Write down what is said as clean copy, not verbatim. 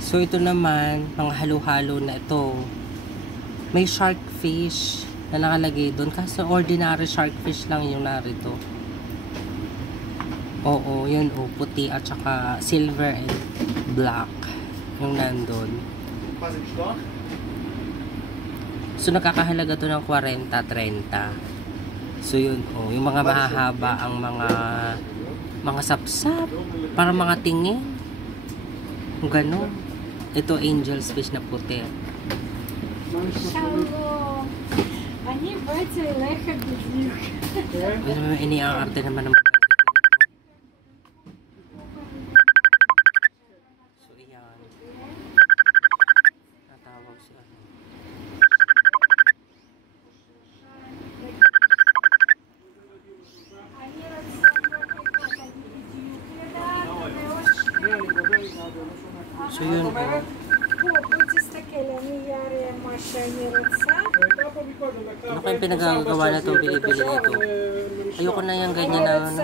So, ito naman, mga halo-halo na ito. May shark fish na nakalagay doon. Kasi ordinary shark fish lang yung narito. Oo, yun o. Puti at saka silver and black yung nandun. So, nakakahalaga to ng 40-30. So, yun o. Yung mga mahahaba ang mga sapsap. Para mga tingin. Ganon. Ito angel's fish na puti. Шалом. Они братья Леха Бедюк. Iniaarte naman ng so, iyan. Natawag siya. So, yun po. Ano kayong pinagagawa na ito, bili-bili nito? Ayoko na yung ganyan na ano.